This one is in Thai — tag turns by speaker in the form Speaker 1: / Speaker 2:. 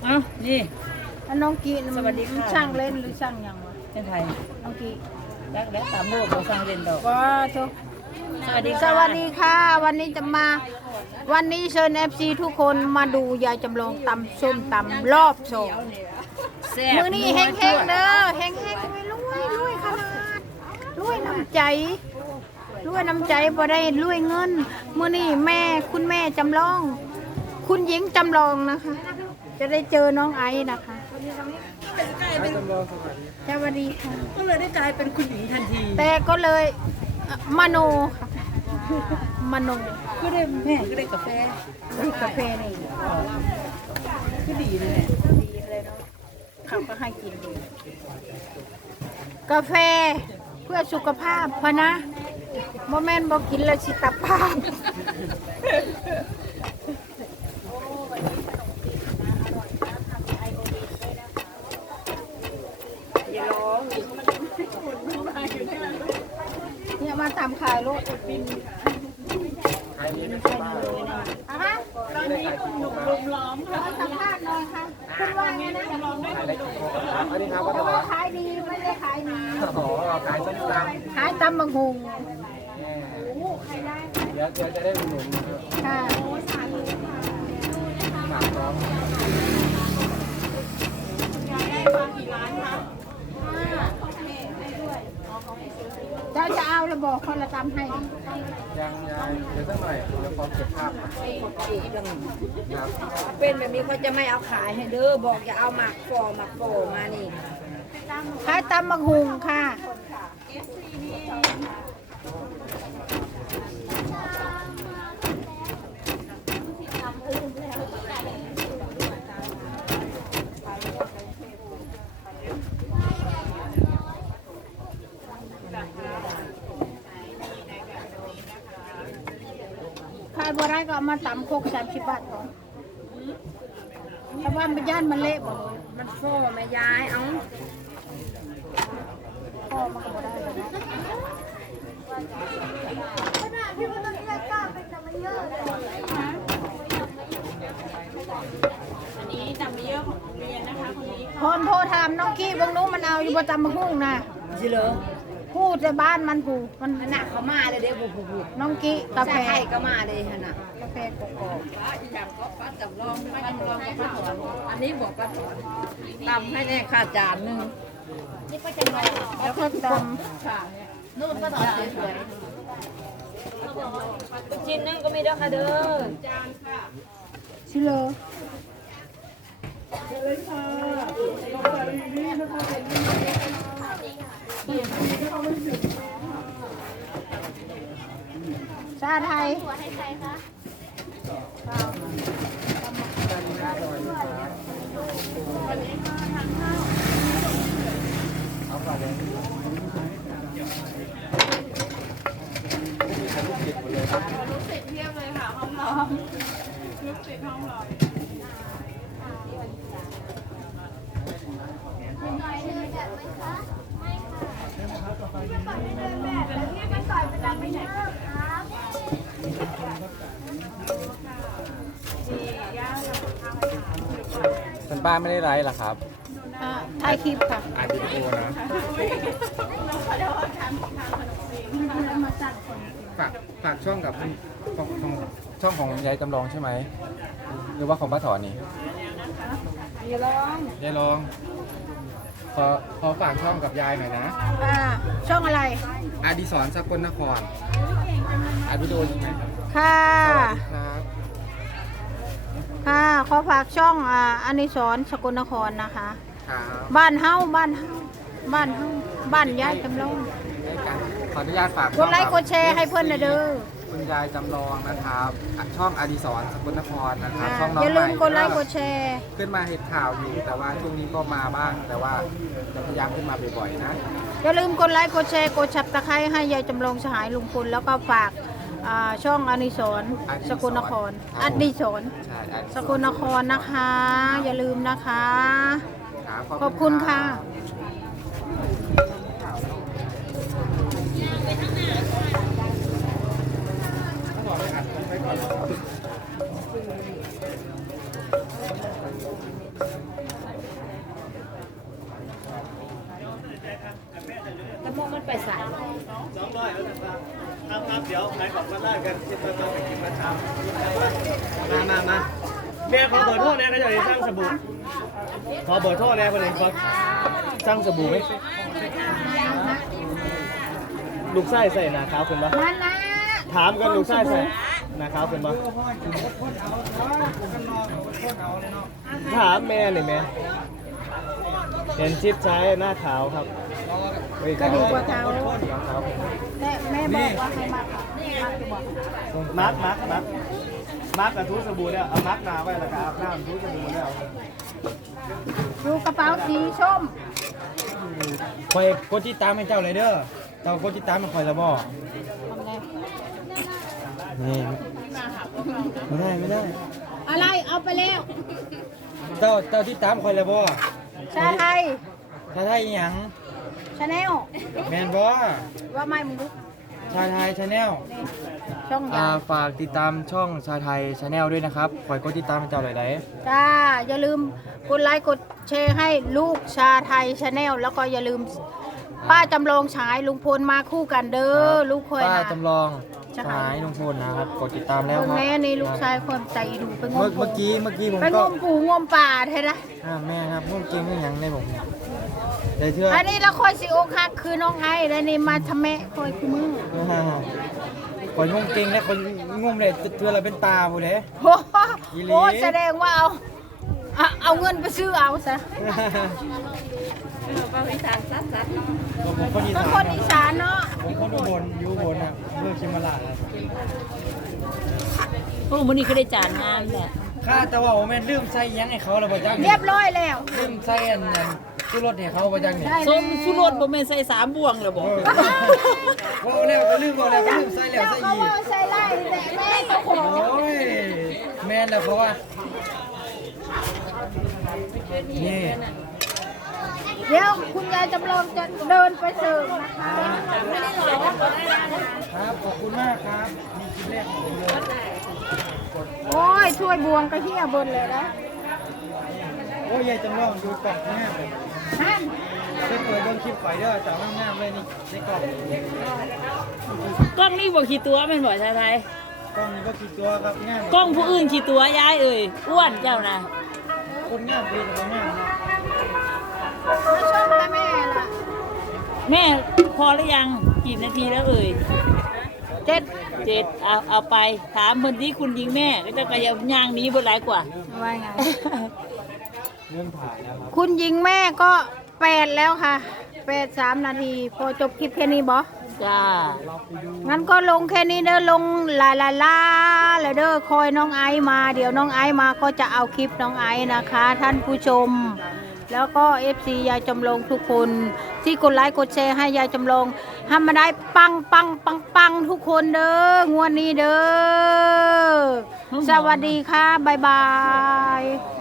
Speaker 1: เอ้านี่
Speaker 2: น้องกี
Speaker 1: สวัสดีค่ะ
Speaker 2: ช่างเล่นหรือช่างยังวะ
Speaker 1: เป็นไทย
Speaker 2: น้องกี
Speaker 1: แล้วตามโลกเราสร้างเรียนดอก
Speaker 2: ว้าทุก
Speaker 1: สวัสดี
Speaker 2: ส
Speaker 1: ค่ะ
Speaker 2: วัสดีค่ะ วันนี้จะมาวันนี้เชิญ FC ทุกคนมาดูยายจำลองตำส้มตำรอบโชว์
Speaker 1: แซ่บ
Speaker 2: มือนี่แห้งๆเด้อแห้งๆไม่รวยขนาดรวยน้ำใจบ่ได้รวยเงินมือนี่คุณแม่จำลอง คุณหญิงจำลองนะคะ จะได้เจอน้องไอซ์นะคะสวัสดีค่ะ
Speaker 1: ก็เลยได้กลายเป็นคุณหญิงทันที
Speaker 2: แต่ก็เลยมโนค่ะมโน
Speaker 1: ก็ได้แม่ก็ได้กาแฟ
Speaker 2: นี่กาแฟนี่
Speaker 1: ก็ดีเลยแหละ
Speaker 2: ดีเลยเนาะเขาก็ให้กินดีกาแฟเพื่อสุขภาพพะนะโมแมนบอกกินแล้วสิตาภาพเนี่ยมาทำขายรถบินตอนนี้คุณหนุ่มลุมล้อมค่ะสัมภาษณ์หน่อยค่ะคุณว่าไงนะล้อมได้คุณลุม
Speaker 3: สวัสดีครับก็
Speaker 2: แต่
Speaker 3: ต่อ
Speaker 2: ว่าขายดีไม่ได้ขายดี
Speaker 3: อ๋อขายส้มต
Speaker 2: ขายตำบังหุง
Speaker 3: ำเดี๋ยวจะได้อุดหนุน
Speaker 2: ค่ะ
Speaker 3: ฝากน้อง
Speaker 2: เจ้าจะเอาระบอกคนละตำให้
Speaker 3: ยังเดี๋ยวสักหน่อยเดี๋ยวขอเก็บภาพก่อนครับ
Speaker 1: เป็นแบบนี้เขาจะไม่เอาขายให้เด้อบอกอย่าเอาหมักฟอมานี่
Speaker 2: ขายตำบังหุงค่ะขายบัวได้ก็เอามาตำโคก30 บาทก่อนถ้าว่ามันย่านมันเละบ่
Speaker 1: มันฟอแม่ยายเอา
Speaker 2: พ่อมาก็บ่ได้เลยนะคนโทรถามน้องกี้เบางนู้นมันเอาอยู่ประจำมาหุ้งนะ
Speaker 1: สิเหรอ
Speaker 2: พูดในบ้านมันผูมัน
Speaker 1: ขนาดเขามาเลยเด้อผู้
Speaker 2: น้องกี้กาแฟ
Speaker 1: ไทยก็มาเลยขนาด
Speaker 2: กาแฟกอก
Speaker 1: อันนี้บอกป้าถอนตำให้แน่ค่าจานหนึง
Speaker 2: ๆแล้วก็ต
Speaker 1: ค่ะนู่นป้าถอนสวยๆชิ้นนึงก็มีเด้อค่ะเด้อ
Speaker 2: ำชิเลอชาไทย
Speaker 3: คุณป้าไม่ได้ไลฟ์เหรอครับ
Speaker 2: ถ่ายคลิปค่ะ
Speaker 3: อ่านวิดีโอนะฝากช่องกับของช่องของยายจำลองใช่ไหมหรือว่าของป้าถอนนี่
Speaker 2: อย่าร้อง
Speaker 3: ยายลองขอฝากช่องกับยายหน่อยนะ
Speaker 2: ช่องอะไร
Speaker 3: อดิศรสกลนครอัดวิดีโอยังไงครับ
Speaker 2: ค่ะ
Speaker 3: สวัสดีครับ
Speaker 2: ค่ะ ขอฝากช่องอานิสรณ์สกลนครนะคะ
Speaker 3: ครับ
Speaker 2: บ้านเฮาบ้านยายจำลอง
Speaker 3: ได้กันขออนุญาตฝาก
Speaker 2: กดไลค์กดแชร์ให้เพื่อนหน่อยเด้อ
Speaker 3: คุณยายจำลองนะครับช่องอดิศรสกลนครนะครับช่องน้อง
Speaker 2: อย่า
Speaker 3: ให
Speaker 2: ลื
Speaker 3: ม่
Speaker 2: มกดไลค์กดแชร์
Speaker 3: ขึ้นมาเห็นข่าวอยู่แต่ว่าช่วงนี้ก็มาบ้างแต่ว่าจะพยายามขึ้นมาบ่อยๆนะ
Speaker 2: อย่าลืมกดไลค์กดแชร์กดชับตะไคร้ให้ยายจำลองสหายลุงพลแล้วก็ฝากช่องอานิสรณ์สกลนครอานิสรณ์
Speaker 3: ใช่อดิศร
Speaker 2: สกลนครนะคะ อย่าลืมนะคะ
Speaker 3: ครับ
Speaker 2: ขอบคุณค่ะ
Speaker 3: ครับ
Speaker 4: ครับเดี๋ยวขายของมาล่ากันชิมมาต้องไปกินมาเช้ามาแม่ขอเบอร์โทษนะก็จะได้สร้างสบู่ขอเบอร์โทษนะคนเองขอสร้างสบู่ไหมลูกไส้ใส่หนาขาวขึ้นปะ
Speaker 2: นั่นนะ
Speaker 4: ถามกันลูกไส้ใส่หนาขาวขึ้นปะถามแม่หน่อยแม่เห็นชิปใช้หน้าขาวครับ
Speaker 2: ก็ดีกว่าเขา
Speaker 4: ขาว
Speaker 2: แต่แม่บอกว่าให้มาค่ะ
Speaker 4: มาร์กกับทูสบู่เนี่ยเอามาร์กหนาไว้แล้วก็อาบน้ำทูสบู่เนี่ย
Speaker 2: ดูกระเป๋าสีส้ม
Speaker 3: คอยกดติดตามให้เจ้าเลยเด้อเจ้ากดติดตามมาคอยละบ่
Speaker 2: ทำไง
Speaker 3: นี่ไม่ได้
Speaker 2: อะไรเอาไปแล้ว
Speaker 3: เจ้าติดตามคอยละบ่
Speaker 2: ชาไทย
Speaker 3: ชาไทยอีหยัง
Speaker 2: ชาแนล
Speaker 3: แมนบ่
Speaker 2: ว่าไม่มึงดู
Speaker 3: ชาไทยชาแนล
Speaker 2: ช่องยาว
Speaker 3: ฝากติดตามช่องชาไทยชาแนลด้วยนะครับคอยกดติดตามให้เจ้าเลยได้
Speaker 2: จ้าอย่าลืมกดไลค์กดแชร์ให้ลูกชาไทยชาแนลแล้วก็อย่าลืมป้าจำลองฉายลุงพลมาคู่กันเด้อลูกคอย
Speaker 3: ป้า
Speaker 2: นะ
Speaker 3: จำลอง
Speaker 2: ใช่
Speaker 3: สายลุงพลนะครับกดติดตามแล้ว
Speaker 2: เบิ่ง
Speaker 3: ครับ
Speaker 2: แม่นี่ลูกชายคนใจดูไปงม
Speaker 3: เมื่อกี้ผม
Speaker 2: ไปง
Speaker 3: ก็
Speaker 2: มปูงมป่าเท่นะ
Speaker 3: แม่ครับผมเก่งไม่ยังในผมได้เชื่อ
Speaker 2: อันนี้แล้วคอยสิโอกหักคือน้องไอ้แล้วนี่มาทำแม่คอยคือมึง
Speaker 3: คนงมเก่งและคนงมเลยเทือเราเป็นตาบุเลย
Speaker 2: โอ้โห
Speaker 3: อีหลี
Speaker 2: โอ้แสดงว่าเอาเงินไปซื้อเอาซะ
Speaker 1: บริษัทซัดๆเนาะ
Speaker 3: ผมคนอี
Speaker 2: เป็น
Speaker 3: สา
Speaker 2: คน
Speaker 3: น
Speaker 2: อีสานเนาะ
Speaker 3: ผมคนอุบลอยู่อุบลนะเมื่อชิมาลาแล้ว
Speaker 5: พวกมันนี่ก็ได้จานงามแหละ
Speaker 3: ข้าแต่ว่าผมแม่นลืมใส่อิหยังให้เขาแล้วบ่จัง
Speaker 2: เรียบร้อยแล้ว
Speaker 3: ลืมใส่อันนั้นชูรสให้เขาบ่จังนี่
Speaker 2: ได้
Speaker 5: ส้มสุรสบ่แม่นใส่3บ่วงเลยบ่
Speaker 3: โอ้แล้วก็ลืมบ่แล้วก็ลืมใส่แล้ว
Speaker 2: เจ้า
Speaker 3: ใส่
Speaker 2: เขา
Speaker 3: อีก
Speaker 2: ว่าใส่ไล่แต่แม่เขาขอ
Speaker 3: โอ้ยแม่นแล้วเพราะว่านี่
Speaker 2: เดี๋ยวคุณยายจำลองจะเดินไปเสิร์ฟนะคะ
Speaker 3: ครับขอบคุณมากครับนี่คลิปแรกของผมเลย
Speaker 2: โอ้ยช่วยบวงกระเฮียเบนเลยนะ
Speaker 3: โอ้ยยายจำลองดูกล่องง่ายเลย
Speaker 2: ฮั่น
Speaker 3: เพิ่งเปิดเบิ่งคลิปไฟเด้อสาวงามๆเลยนี่ในกล่อง
Speaker 5: กล้องนี่บ่ขี้ตัวแม่นบ่ชายไทย
Speaker 3: กล้องนี้ก็กี่ตัวครับง่าย
Speaker 5: กล้องผู้อื่นขี้ตัวยายเอ้ยอ้วนเจ้านะ
Speaker 3: คนงามดีแต่คนงามนะ
Speaker 2: มาชมแล้วแม่ล่ะ
Speaker 5: แม่พอหรือยังกี่นาทีแล้วเอ่ย
Speaker 2: 7
Speaker 5: เอาไปถามเพิ่นที่คุณยิงแม่ก็จะกระยำย่างหนี้บ่หลายกว่า
Speaker 2: ว่าไง
Speaker 3: เรื่องถ่ายแล้วครับ
Speaker 2: คุณยิงแม่ก็8แล้วค่ะ8 3 นาที พอจบคลิปแค่นี้บอ
Speaker 5: จ้า
Speaker 2: งั้นก็ลงแค่นี้เด้อลงลาแล้วเด้อคอยน้องไอซ์มาเดี๋ยวน้องไอซ์มาก็จะเอาคลิปน้องไอซ์นะคะ ท่านผู้ชม แล้วก็ FC ยายจำลองทุกคนที่กดไลค์กดแชร์ให้ยายจำลองให้มาได้ปังทุกคนเด้องวดนี้เด้อสวัสดีค่ะบ๊ายบาย